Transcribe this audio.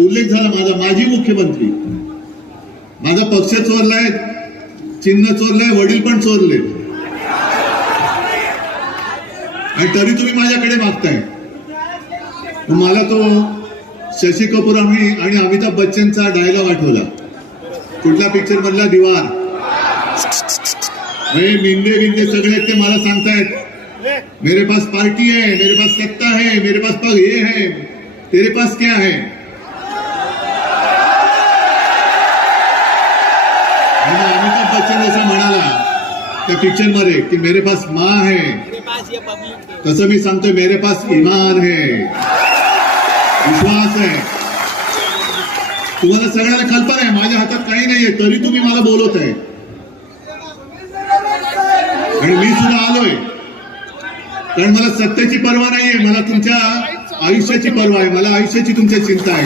उल्लेख झाला माझा माजी मुख्यमंत्री, माझा पक्ष चोरलाय, चिन्ह चोरलंय, वडील पण चोरले आणि तरी तुम्ही माझ्याकडे मागताय. मला तो शशी कपूर आणि अमिताभ बच्चनचा डायलॉग आठवला. कुठला पिक्चर मधला, दीवार. मिंदे बिंदे सगळे ते मला सांगतायत मेरे पास पार्टी है, मेरे पास सत्ता है, मेरे पास पग ये है, तेरे पास क्या है. अमिताभ बच्चन जसा म्हणाला त्या पिक्चर मध्ये की मेरे पास माँ है, तसं मी सांगतोय मेरे पास ईमान है, विश्वास है. तुम्हाला सगळ्यांना कल्पना आहे माझ्या हातात काही नाहीये, तरी तुम्ही मला बोलवत आहे. आणि मी सुद्धा आलोय कारण मला सत्तेची पर्वा नाहीये, मला तुमच्या आयुष्याची पर्वा आहे. मला आयुष्याची तुमच्या चिंता आहे.